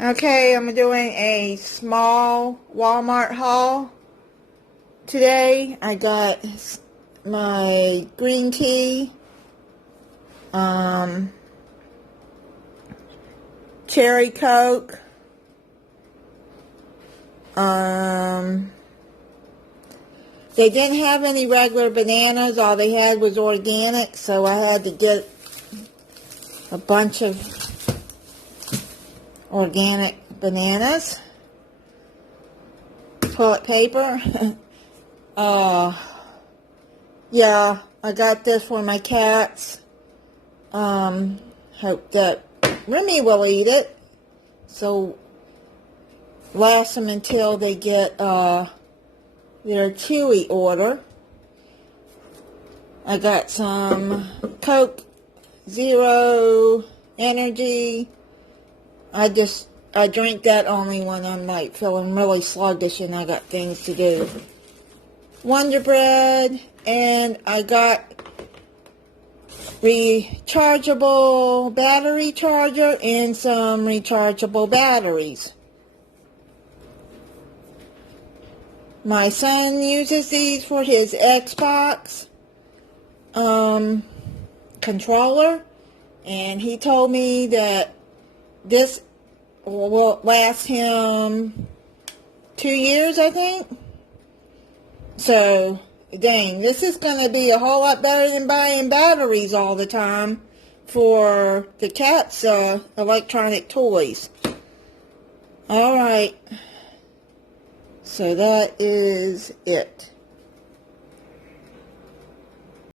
Okay, I'm doing a small Walmart haul today. I got my green tea, cherry Coke, they didn't have any regular bananas. All they had was organic, so I had to get a bunch of organic bananas. Toilet paper. Yeah, I got this for my cats. Hope that Remy will eat it. So, last them until they get, their Chewy order. I got some Coke Zero Energy. I drink that only when I'm like feeling really sluggish and I got things to do. Wonder Bread, and I got rechargeable battery charger and some rechargeable batteries. My son uses these for his Xbox controller, and he told me that this will last him 2 years, I think. So, dang, this is going to be a whole lot better than buying batteries all the time for the cat's electronic toys. Alright. So that is it.